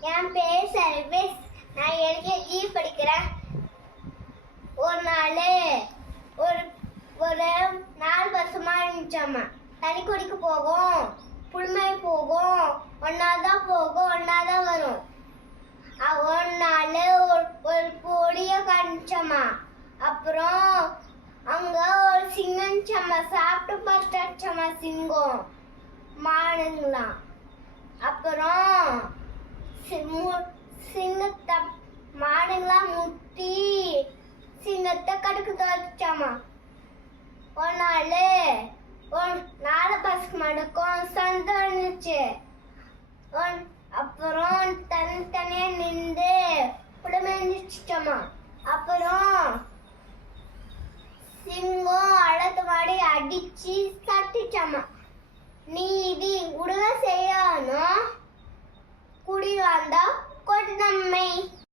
என் பேர் சர்வீஸ். நான் எல்கேஜி படிக்கிறேன். ஒரு நாள் ஒரு ஒரு நாலு வருஷமா இருந்துச்சாம்மா தனி குடிக்க போகும். புழுமை போகும். ஒன்னா தான் போகும் ஒன்னா தான் வரும் ஒரு நாள் ஒரு ஒரு பொடிய அப்புறம் அங்கே ஒரு சிங்கம்ச்சம்மா சாப்பிட்டு பார்த்தாச்சம்மா சிங்கம். மானுங்களாம். அப்புறம் முட்டி சிங்கத்தை கடுக்கு துவைச்சாமா? ஒரு நாள் ஒரு நாலு பசங்க மடக்கும் சண்டை இருந்துச்சு அப்புறம் தனித்தனியா நின்று புடமைச்சிட்டோமா அப்புறம் சிங்கம் அழத்து மாடி அடிச்சு சட்டிச்சாமா நீ இது உடனே செய்யணும் குடி வந்தா கொடு நம்மை.